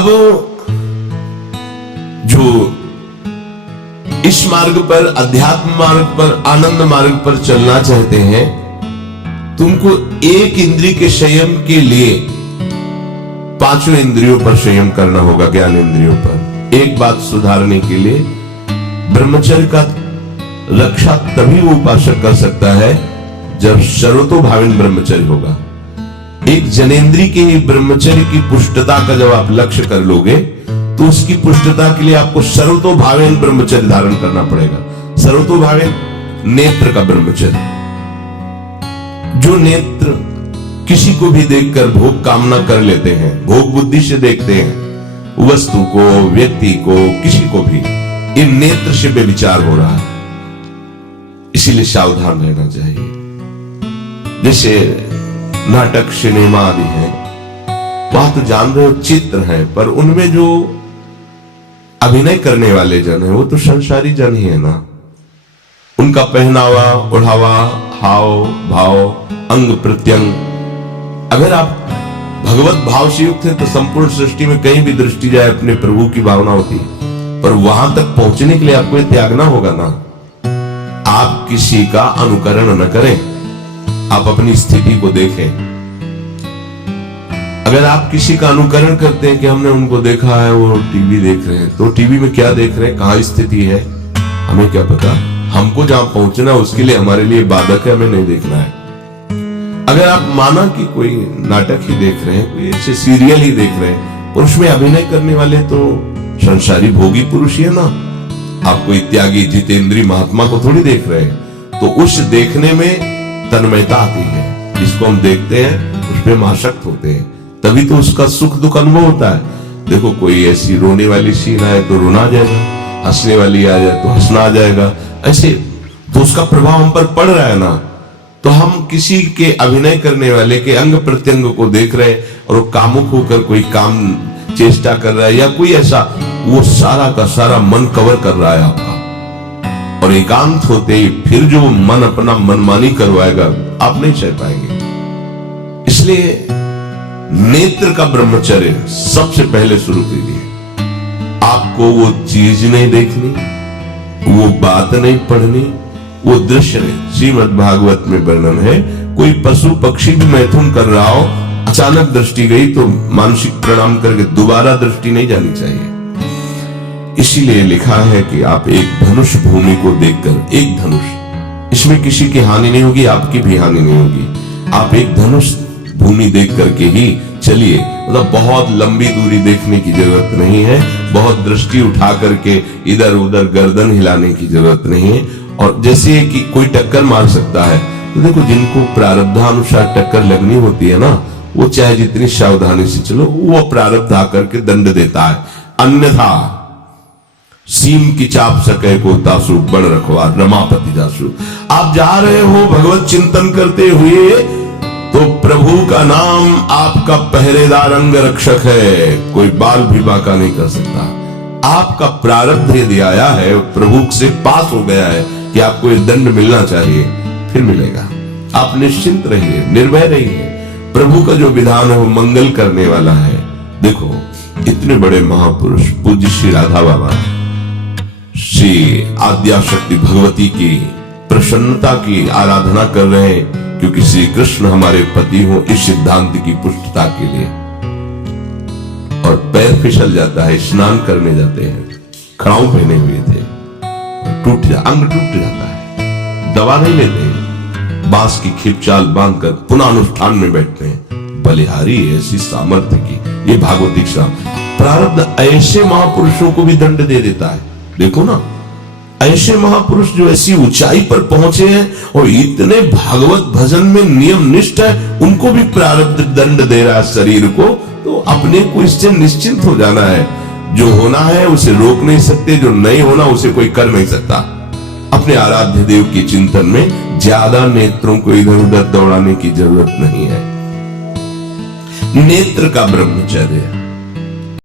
अब जो इस मार्ग पर, अध्यात्म मार्ग पर, आनंद मार्ग पर चलना चाहते हैं, तुमको एक इंद्रिय के संयम के लिए पांचों इंद्रियों पर संयम करना होगा, ज्ञान इंद्रियों पर। एक बात सुधारने के लिए ब्रह्मचर्य का रक्षा तभी वो उपासक कर सकता है जब सर्वतोभावेन ब्रह्मचर्य होगा। एक जनेन्द्रीय के ही ब्रह्मचर्य की पुष्टता का जब आप लक्ष्य कर लोगे तो उसकी पुष्टता के लिए आपको सर्वतोभावेन ब्रह्मचर्य धारण करना पड़ेगा। सर्वतोभावेन नेत्र का ब्रह्मचर्य, जो नेत्र किसी को भी देखकर भोग कामना कर लेते हैं, भोग बुद्धि से देखते हैं वस्तु को, व्यक्ति को, किसी को भी, इन नेत्र से बेविचार हो रहा है, इसीलिए सावधान रहना चाहिए। जैसे नाटक, सिनेमा आदि है, वहां तो जान रहे हो चित्र है, पर उनमें जो अभिनय करने वाले जन है वो तो संसारी जन ही है ना। उनका पहनावा, ओढ़ावा, हाव भाव, अंग प्रत्यंग, अगर आप भगवत भाव से युक्त है तो संपूर्ण सृष्टि में कहीं भी दृष्टि जाए अपने प्रभु की भावना होती है। पर वहां तक पहुंचने के लिए आपको ये त्यागना होगा ना। आप किसी का अनुकरण न करें, आप अपनी स्थिति को देखें। अगर आप किसी का अनुकरण करते हैं कि हमने उनको देखा है, वो टीवी देख रहे हैं, तो टीवी में क्या देख रहे हैं, कहां स्थिति है, हमें क्या पता। हमको जहां पहुंचना उसके लिए हमारे लिए बाधक है, हमें नहीं देखना है। अगर आप माना कि कोई नाटक ही देख रहे हैं, कोई अच्छे सीरियल ही देख रहे हैं, और उसमें अभिनय करने वाले तो संसारी भोगी पुरुष ही है ना। आप कोई त्यागी जितेंद्रीय महात्मा को थोड़ी देख रहे हैं। तो उस देखने में तन्मयता आती है, जिसको हम देखते हैं उस पर हम आसक्त होते हैं, तभी तो उसका सुख दुख अनुभव होता है। देखो कोई ऐसी रोने वाली सीन आए तो रोना आ जाएगा, हंसने वाली आ जाए तो हंसना आ जाएगा, ऐसे तो उसका प्रभाव हम पर पड़ रहा है ना। तो हम किसी के अभिनय करने वाले के अंग प्रत्यंग को देख रहे हैं और वो कामुक होकर कोई काम चेष्टा कर रहा है या कोई ऐसा, वो सारा का सारा मन कवर कर रहा है आपका, और एकांत होते ही फिर जो मन अपना मनमानी करवाएगा आप नहीं सह पाएंगे। इसलिए नेत्र का ब्रह्मचर्य सबसे पहले शुरू कीजिए। आपको वो चीज नहीं देखनी, वो बात नहीं पढ़नी, वो दृश्य नहीं। श्रीमद् भागवत में वर्णन है, कोई पशु पक्षी भी मैथुन कर रहा हो, अचानक दृष्टि गई तो मानसिक प्रणाम करके दोबारा दृष्टि नहीं जानी चाहिए। इसीलिए लिखा है कि आप एक धनुष भूमि को देखकर, एक धनुष, इसमें किसी की हानि नहीं होगी, आपकी भी हानि नहीं होगी। आप एक धनुष भूमि देख करके ही चलिए। मतलब बहुत लंबी दूरी देखने की जरूरत नहीं है, बहुत दृष्टि उठा करके इधर उधर गर्दन हिलाने की जरूरत नहीं है। और जैसे कि कोई टक्कर मार सकता है, तो देखो जिनको प्रारब्धानुसार टक्कर लगनी होती है ना, वो चाहे जितनी सावधानी से चलो, वो प्रारब्ध आकर के दंड देता है। अन्यथा सीम की चाप सके को तासु बड़ रखवा रमापति जासु। आप जा रहे हो भगवत चिंतन करते हुए, तो प्रभु का नाम आपका पहरेदार अंग रक्षक है, कोई बाल भी बांका नहीं कर सकता। आपका प्रारब्ध यदि आया है, प्रभु से पास हो गया है कि आपको ये दंड मिलना चाहिए, फिर मिलेगा। आप निश्चिंत रहिए, निर्भय रहिए। प्रभु का जो विधान है वो मंगल करने वाला है। देखो इतने बड़े महापुरुष पूज्य श्री राधा बाबा, श्री आद्याशक्ति भगवती की प्रसन्नता की आराधना कर रहे हैं, क्योंकि श्री कृष्ण हमारे पति हो, इस सिद्धांत की पुष्टता के लिए। और पैर फिसल जाता है, स्नान करने जाते हैं, खड़ाऊ पहने हुए थे, अंग टूट जाता है, दवा नहीं लेते हैं, बांस की खिपचाल बांधकर पुनः अनुष्ठान में बैठते हैं। बलिहारी ऐसी सामर्थ्य की, ये भागवतिक प्रारब्ध ऐसे महापुरुषों को भी दंड दे देता है। देखो ना, ऐसे महापुरुष जो ऐसी ऊंचाई पर पहुंचे हैं और इतने भागवत भजन में नियम निष्ठ है, उनको भी प्रारब्ध दंड दे रहा है शरीर को। तो अपने को इससे निश्चिंत हो जाना है। जो होना है उसे रोक नहीं सकते, जो नहीं होना उसे कोई कर नहीं सकता। अपने आराध्य देव की चिंतन में ज्यादा नेत्रों को इधर उधर दौड़ाने की जरूरत नहीं है। नेत्र का ब्रह्मचर्य